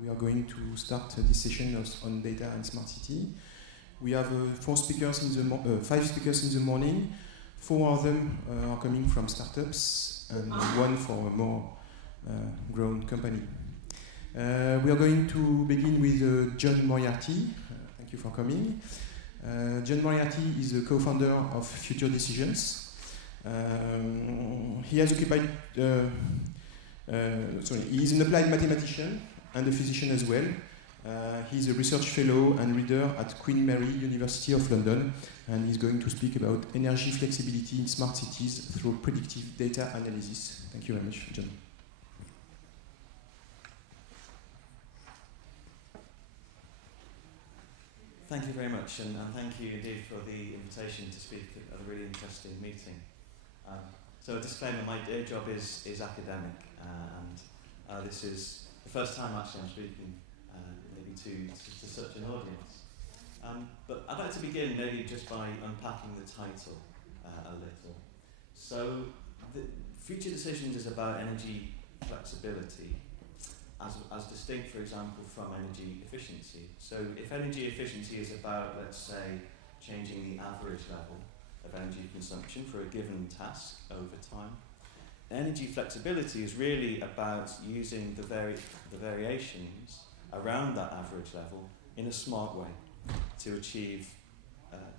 We are going to start this session on data and smart city. We have 5 speakers in the morning. 4 of them are coming from startups and 1 from a more grown company. We are going to begin with John Moriarty. Thank you for coming. John Moriarty is the co-founder of Future Decisions. He is an applied mathematician and a physician as well. He's a research fellow and reader at Queen Mary University of London, and he's going to speak about energy flexibility in smart cities through predictive data analysis. Thank you very much, John. Thank you very much, and thank you indeed for the invitation to speak at a really interesting meeting. So a disclaimer, my day job is academic, and this is the first time actually I'm speaking maybe to such an audience. But I'd like to begin maybe just by unpacking the title a little. So the Future Decisions is about energy flexibility as distinct, for example, from energy efficiency. So if energy efficiency is about, let's say, changing the average level of energy consumption for a given task over time, energy flexibility is really about using the variations around that average level in a smart way to achieve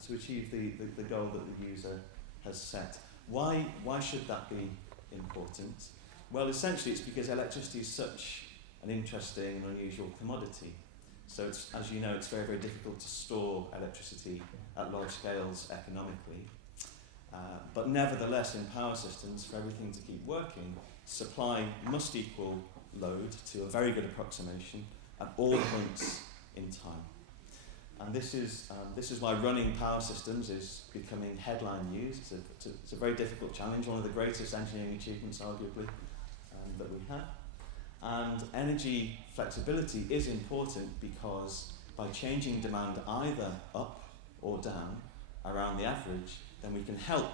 the goal that the user has set. Why should that be important? Well, essentially it's because electricity is such an interesting and unusual commodity. So it's, as you know, it's very, very difficult to store electricity at large scales economically. But nevertheless, in power systems, for everything to keep working, supply must equal load to a very good approximation at all points in time. And this is why running power systems is becoming headline news. It's a very difficult challenge, one of the greatest engineering achievements, arguably, that we have. And energy flexibility is important because by changing demand either up or down around the average, then we can help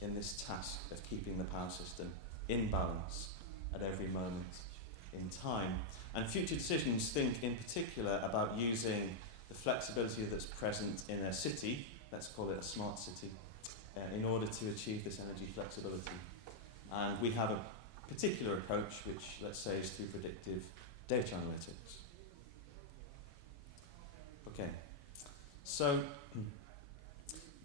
in this task of keeping the power system in balance at every moment in time. And Future Decisions think in particular about using the flexibility that's present in a city, let's call it a smart city, in order to achieve this energy flexibility. And we have a particular approach which, let's say, is through predictive data analytics. Okay, so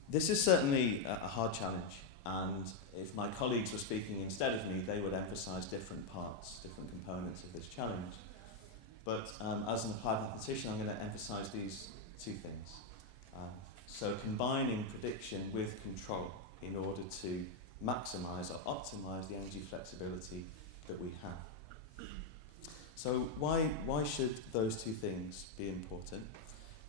this is certainly a hard challenge, and if my colleagues were speaking instead of me, they would emphasize different parts, different components of this challenge. But as an applied mathematician, I'm going to emphasize these 2 things. So combining prediction with control in order to maximize or optimize the energy flexibility that we have. So why should those 2 things be important?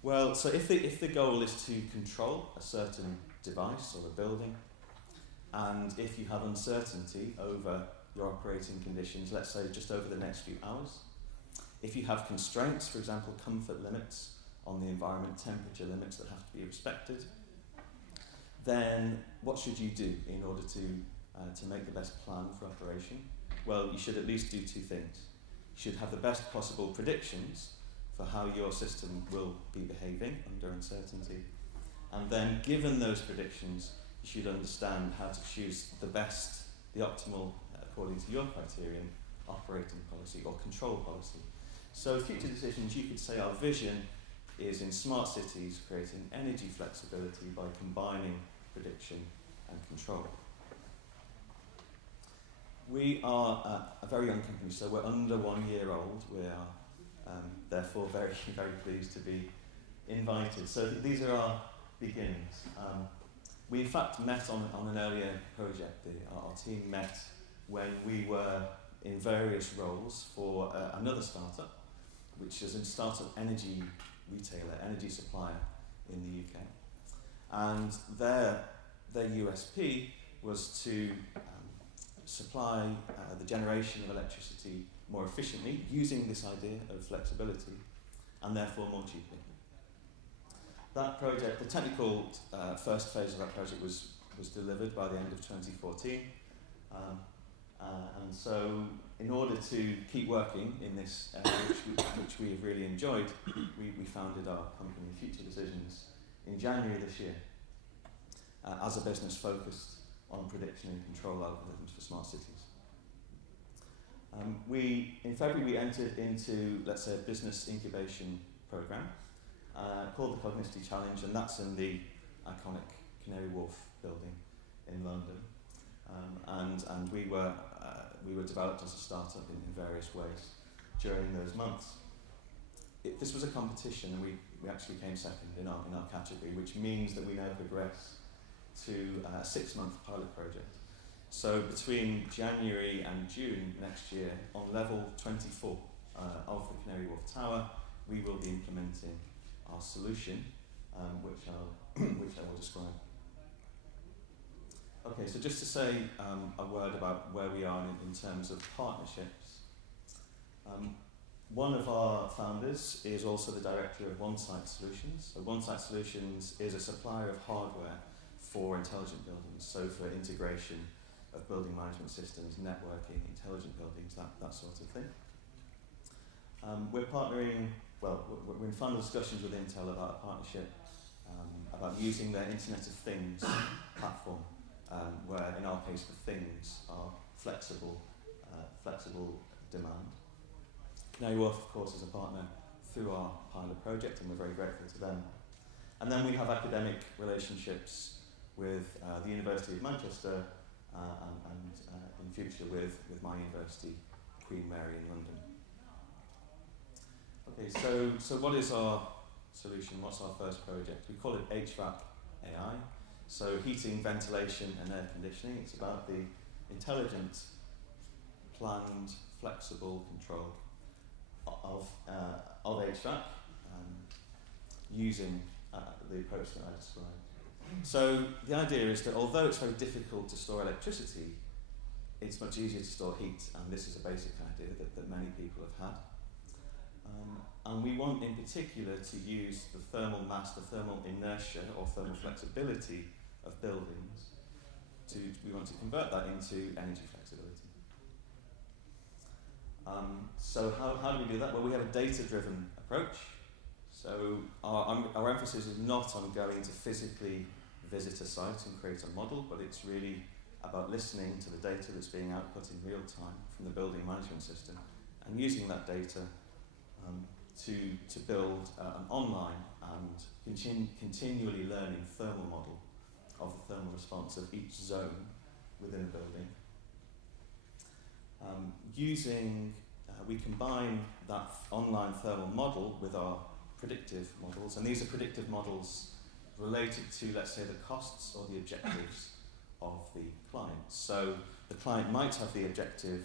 Well, so if the goal is to control a certain device or a building, and if you have uncertainty over your operating conditions, let's say just over the next few hours, if you have constraints, for example, comfort limits on the environment, temperature limits that have to be respected, then what should you do in order to make the best plan for operation? Well, you should at least do 2 things. You should have the best possible predictions for how your system will be behaving under uncertainty. And then, given those predictions, you should understand how to choose the optimal, according to your criterion, operating policy or control policy. So Future Decisions, you could say our vision is in smart cities creating energy flexibility by combining prediction and control. We are a very young company, so we're under 1 year old. We are therefore very, very pleased to be invited. So these are our beginnings. We in fact met on an earlier project. Our team met when we were in various roles for another startup, which is a startup energy retailer, energy supplier in the UK. And their USP was to supply the generation of electricity more efficiently using this idea of flexibility and therefore more cheaply. That project, the technical first phase of that project was delivered by the end of 2014. And so in order to keep working in this area, which we have really enjoyed, we founded our company, Future Decisions, in January this year as a business focused on prediction and control algorithms for smart cities. In February we entered into, let's say, a business incubation program called the Cognicity Challenge, and that's in the iconic Canary Wharf building in London. And we were developed as a startup in various ways during those months. This was a competition, and we actually came second in our category, which means that we now progress to a 6-month pilot project. So between January and June next year, on level 24 of the Canary Wharf Tower, we will be implementing our solution, which I will describe. Okay, so just to say a word about where we are in terms of partnerships. One of our founders is also the director of OneSite Solutions. So OneSite Solutions is a supplier of hardware for intelligent buildings, so for integration of building management systems, networking, intelligent buildings, that sort of thing. We're partnering, we're in final discussions with Intel about a partnership about using their Internet of Things platform, where in our case the things are flexible demand. Canary Wharf, of course, is a partner through our pilot project, and we're very grateful to them. And then we have academic relationships with the University of Manchester and in future with my university, Queen Mary in London. Okay, so what is our solution? What's our first project? We call it HVAC AI. So heating, ventilation and air conditioning. It's about the intelligent, planned, flexible control of HVAC using the approach that I described. So the idea is that although it's very difficult to store electricity, it's much easier to store heat, and this is a basic idea that many people have had. And we want in particular to use the thermal mass, the thermal inertia or thermal flexibility of buildings. We want to convert that into energy flexibility. So how do we do that? Well, we have a data-driven approach. So our emphasis is not on going to physically visit a site and create a model, but it's really about listening to the data that's being output in real time from the building management system and using that data to build an online and continually learning thermal model of the thermal response of each zone within a building. We combine that online thermal model with our predictive models, and these are predictive models related to, let's say, the costs or the objectives of the client. So the client might have the objective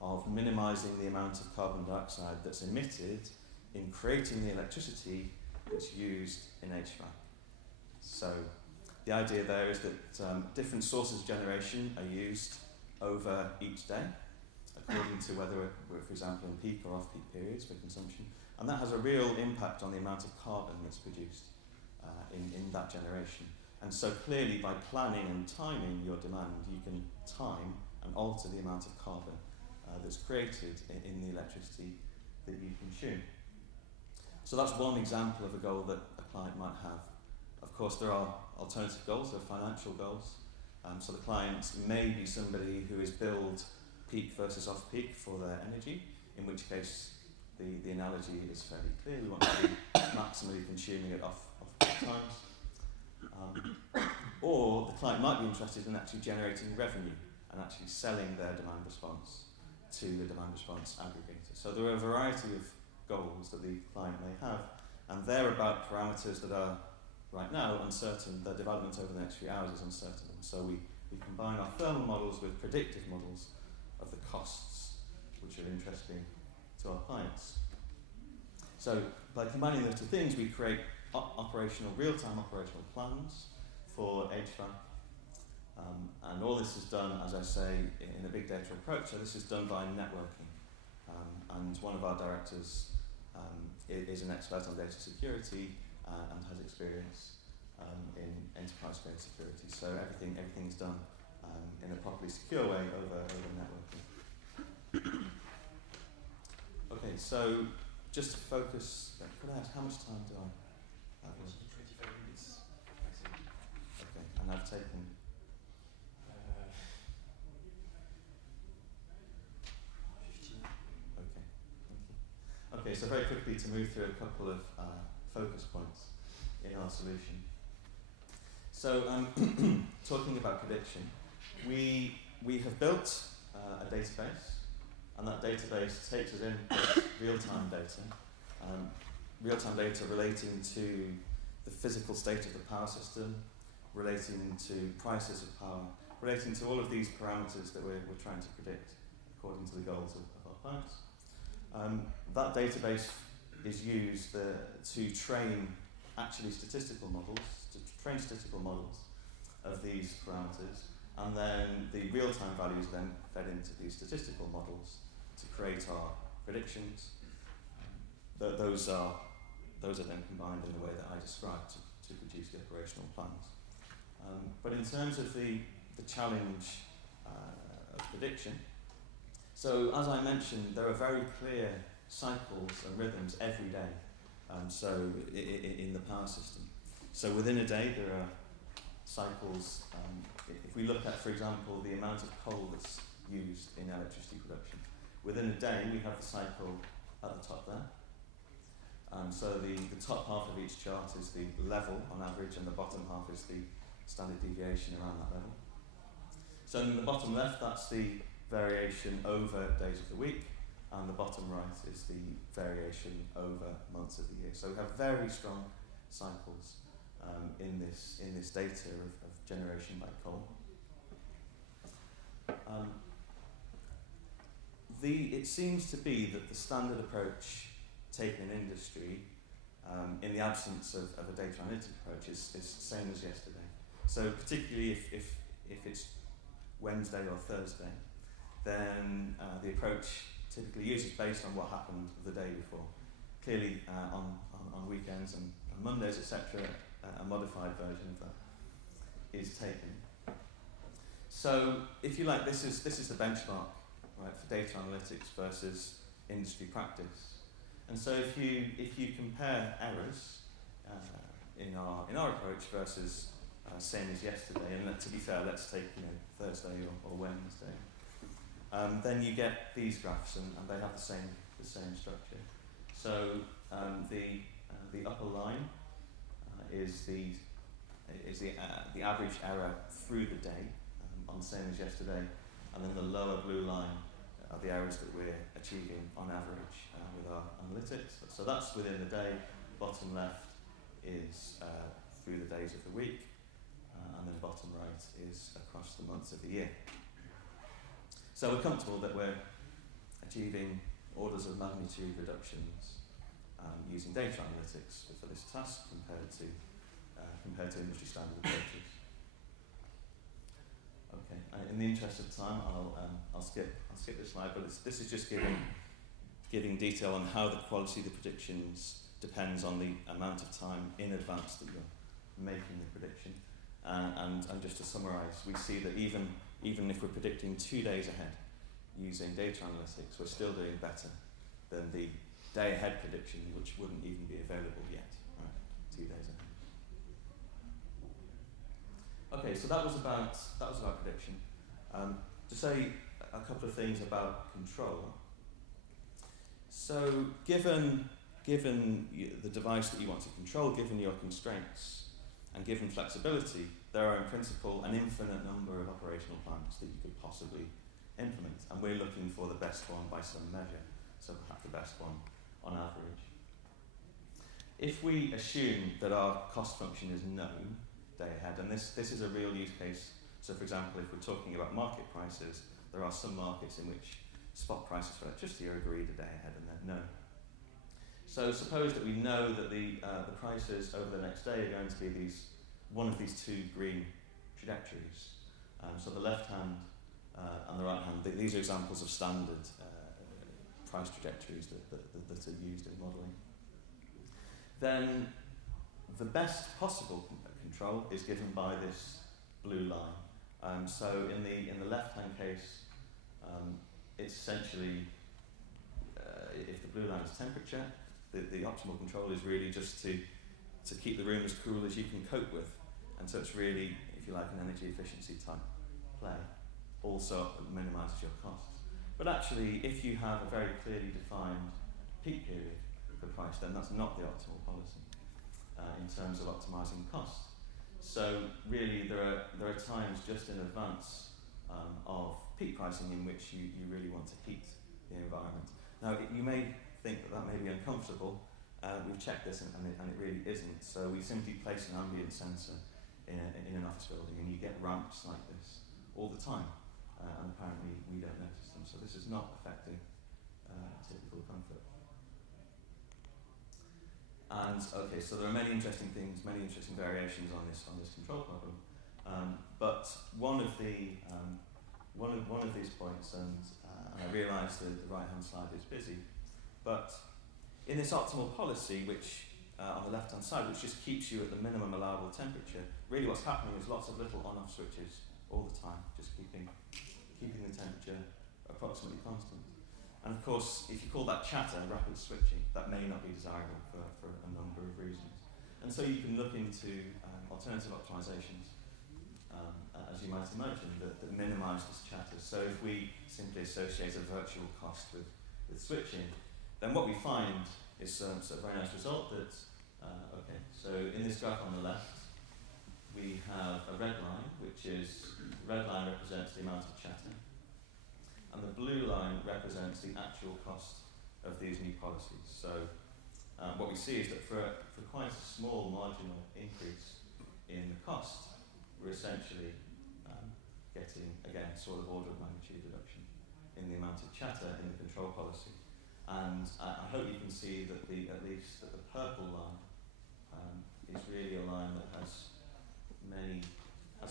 of minimizing the amount of carbon dioxide that's emitted in creating the electricity that's used in HVAC. So the idea there is that different sources of generation are used over each day, according to whether we're, for example, in peak or off-peak periods for consumption. And that has a real impact on the amount of carbon that's produced in that generation. And so clearly by planning and timing your demand, you can time and alter the amount of carbon that's created in the electricity that you consume. So that's one example of a goal that a client might have. Of course, there are alternative goals, there are financial goals. So the client may be somebody who is billed peak versus off-peak for their energy, in which case the analogy is fairly clear. We want to be maximally consuming it off-peak times. Or the client might be interested in actually generating revenue and actually selling their demand response to the demand response aggregator. So there are a variety of goals that the client may have, and they're about parameters that are right now uncertain. Their development over the next few hours is uncertain. And so we combine our thermal models with predictive models of the costs, which are interesting to our clients. So by combining those two things, we create real-time operational plans for HVAC. And all this is done, as I say, in a big data approach. So this is done by networking. And one of our directors is an expert on data security and has experience in enterprise-grade security. So everything is done in a properly secure way over networking. Okay, so just to focus, could I ask how much time do I have? 25 minutes. Okay, and I've taken. Okay, thank you. Okay, so very quickly to move through a couple of focus points in our solution. So, talking about prediction, we have built a database, and that database takes us in real-time data relating to the physical state of the power system, relating to prices of power, relating to all of these parameters that we're trying to predict according to the goals of our clients. That database is used to train statistical models of these parameters, and then the real-time values then fed into these statistical models to create our predictions. Those are then combined in the way that I described to produce the operational plans. But in terms of the challenge of prediction, so as I mentioned, there are very clear cycles and rhythms every day. So in the power system. So within a day there are cycles. If we look at, for example, the amount of coal that's used in electricity production, within a day we have the cycle at the top there. So the top half of each chart is the level on average, and the bottom half is the standard deviation around that level. So in the bottom left, that's the variation over days of the week, and the bottom right is the variation over months of the year. So we have very strong cycles in this data of generation by coal. It seems to be that the standard approach taken in industry, in the absence of a data analytic approach, is the same as yesterday. So particularly if it's Wednesday or Thursday, then the approach typically used is based on what happened the day before. Clearly, on weekends and Mondays, etc., a modified version of that is taken. So, if you like, this is the benchmark, right, for data analytics versus industry practice. And so, if you compare errors in our approach versus same as yesterday, and to be fair, let's take Thursday or Wednesday. Then you get these graphs, and they have the same structure. So the upper line is the average error through the day, on the same as yesterday, and then the lower blue line are the errors that we're achieving on average with our analytics. So that's within the day. Bottom left is through the days of the week, and then bottom right is across the months of the year. So we're comfortable that we're achieving orders of magnitude reductions using data analytics for this task compared to industry standard approaches. Okay, in the interest of time, I'll skip this slide, but this is just giving detail on how the quality of the predictions depends on the amount of time in advance that you're making the prediction. And just to summarise, we see that even if we're predicting 2 days ahead using data analytics, we're still doing better than the day ahead prediction, which wouldn't even be available yet, right, 2 days ahead. Okay, so that was about prediction. To say a couple of things about control. So, given the device that you want to control, given your constraints, and given flexibility, there are in principle an infinite number of operational plans that you could possibly implement, and we're looking for the best one by some measure, so perhaps the best one on average. If we assume that our cost function is known day ahead, and this is a real use case, so for example, if we're talking about market prices, there are some markets in which spot prices for electricity are agreed a day ahead and they're known. So suppose that we know that the prices over the next day are going to be one of these two green trajectories. So the left hand and the right hand, these are examples of standard price trajectories that are used in modelling. Then the best possible control is given by this blue line, So in the left-hand case, it's essentially if the blue line is temperature, the optimal control is really just to keep the room as cool as you can cope with, and so it's really, if you like, an energy efficiency type play. Also minimises your costs. But actually, if you have a very clearly defined peak period for price, then that's not the optimal policy in terms of optimising costs. So really, there are times just in advance of peak pricing in which you really want to heat the environment. Now, you may think that may be uncomfortable. We've checked this and it really isn't. So we simply place an ambient sensor in an office building, and you get ramps like this all the time. And apparently we don't notice them. So this is not affecting typical comfort. And okay, so there are many interesting things, many interesting variations on this control problem. But one of these points, and I realise that the right-hand slide is busy, but in this optimal policy, which on the left-hand side, which just keeps you at the minimum allowable temperature, really what's happening is lots of little on-off switches all the time, just keeping the temperature approximately constant. And of course, if you call that chatter rapid switching, that may not be desirable for a number of reasons. And so you can look into alternative optimizations, as you might imagine, that minimise this chatter. So if we simply associate a virtual cost with switching, then what we find is a very nice result that, so in this graph on the left, we have a red line, which is, the red line represents the amount of chatter, and the blue line represents the actual cost of these new policies. So what we see is that for quite a small marginal increase in the cost, we're essentially getting, again, sort of order of magnitude reduction in the amount of chatter in the control policy. And I hope you can see that at least the purple line is really a line that has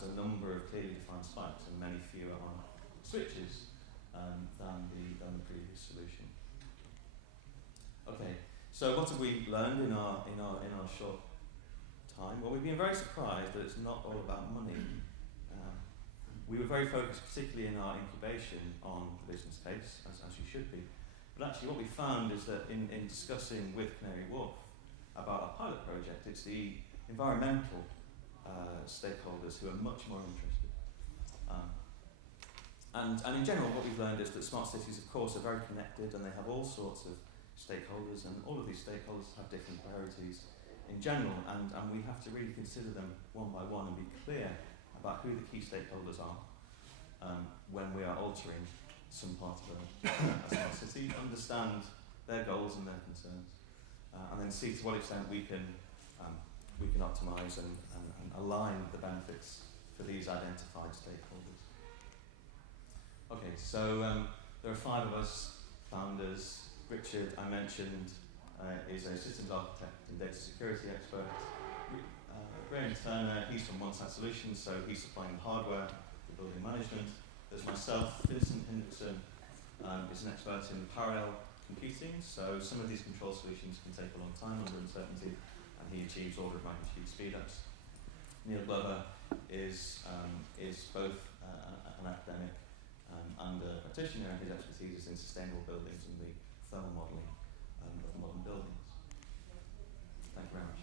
a number of clearly defined spikes and many fewer on switches than the previous solution. Okay, so what have we learned in our short time? Well, we've been very surprised that it's not all about money. We were very focused, particularly in our incubation, on the business case, as you should be. But actually what we found is that in discussing with Canary Wharf about our pilot project, it's the environmental stakeholders who are much more interested. And in general, what we've learned is that smart cities, of course, are very connected, and they have all sorts of stakeholders, and all of these stakeholders have different priorities in general, and we have to really consider them one by one and be clear about who the key stakeholders are when we are altering some part of a smart city, understand their goals and their concerns, and then see to what extent we can optimise and align the benefits for these identified stakeholders. Okay, so there are 5 of us founders. Richard, I mentioned, is a systems architect and data security expert. Graham Turner, he's from OneSat Solutions, so he's supplying the hardware for building management. There's myself. Vincent Hendrickson is an expert in parallel computing, so some of these control solutions can take a long time under uncertainty, and he achieves order of magnitude speed-ups. Neil Glover is both an academic and a practitioner, and his expertise is in sustainable buildings and the thermal modelling of modern buildings. Thank you very much.